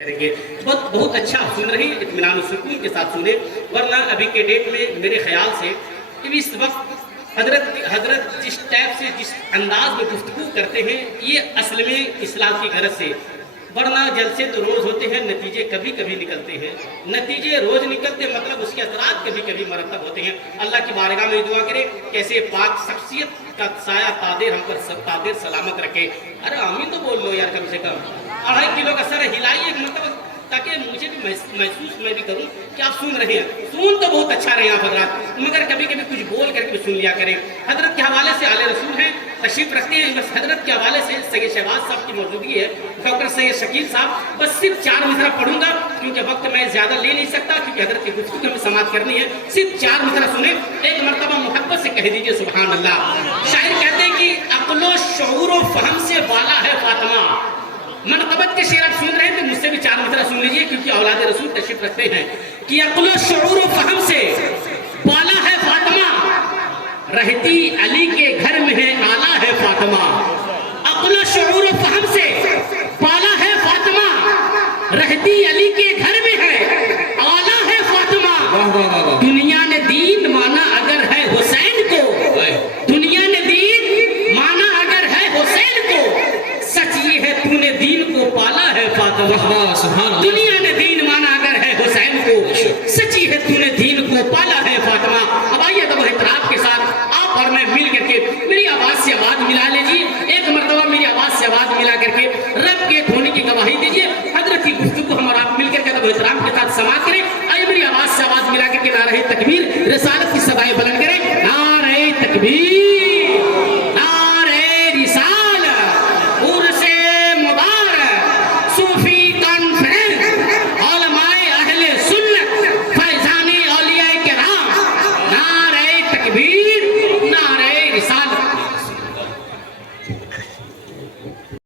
کریں گے بہت اچھا سن رہے ہیں، اطمینان و سکون کے ساتھ سنیں، ورنہ ابھی کے ڈیٹ میں میرے خیال سے اس وقت حضرت جس ٹائپ سے جس انداز میں گفتگو کرتے ہیں یہ اصل میں اصلاح کی غرض سے، ورنہ جلسے تو روز ہوتے ہیں، نتیجے کبھی کبھی نکلتے ہیں، نتیجے روز نکلتے مطلب اس کے اثرات کبھی کبھی مرتب ہوتے ہیں۔ اللہ کی بارگاہ میں دعا کرے کیسے پاک شخصیت کا سایہ تادر ہم پر سب تادر سلامت رکھے۔ ارے آمین تو بول لو یار کم سے کم، 2.5 کلو کا سر ہلائیے ایک مرتبہ تاکہ مجھے بھی محسوس میں بھی کروں کہ آپ سن رہے ہیں۔ سن تو بہت اچھا رہے آپ حضرات، مگر کبھی کبھی کچھ بول کر کے سن لیا کریں۔ حضرت کے حوالے سے آل رسول ہیں، تشریف رکھتے ہیں، بس حضرت کے حوالے سے سید شہباز صاحب کی موجودگی ہے، ڈاکٹر سید شکیل صاحب، بس صرف 4 مصرع پڑھوں گا کیونکہ وقت میں زیادہ لے نہیں سکتا، کیونکہ حضرت کی گفتگو ہمیں سماعت کرنی ہے۔ صرف 4 مصرع سنیں، ایک مرتبہ محبت سے کہہ دیجئے سبحان اللہ۔ شاعر کہتے ہیں کہ عقل و شعور و فہم سے بالا ہے فاطمہ۔ منقبت کے شعر آپ سن رہے ہیں تو مجھ سے بھی 4 مصرع سن لیجئے کیونکہ اولاد رسول تشریف رکھتے ہیں کہ عقل و شعور و فہم سے بالا ہے فاطمہ، رہتی علی کے گھر میں ہے آلہ ہے فاطمہ۔ عقل و شعور و فہم سے بالا ہے فاطمہ، رہتی علی کے گھر میں ہے آلہ ہے فاطمہ۔ دنیا نے دین مانا اگر ہے حسین کو، دنیا نے دین مانا اگر ہے حسین کو، سچ یہ ہے تو نے دین کو پالا ہے فاطمہ۔ دنیا نے دین مانا اگر ہے حسین کو، سچ یہ ہے تو نے دین کو پالا ہے فاطمہ۔ اب آئیے ادب و احترام کے ساتھ آپ اور میں مل کر کے میری آواز سے آواز ملا لیجیے، ایک مرتبہ میری آواز سے آواز ملا کر کے رب کے دھونے کی گواہی دیجیے۔ حضرت کی گفتگو ہم اور آپ مل کر کے ادب و احترام کے ساتھ سماعت کریں۔ آئیے میری آواز سے آواز ملا کر کے نعرہ تکبیر رسالت کی صدائیں بلند کریں۔ نعرہ تکبیر، نعرہ رسالت، عرس مبارک، صوفی کانفرنس، علماء اہل سنت، فیضان اولیاء کرام، نعرہ تکبیر، نعرہ رسالت۔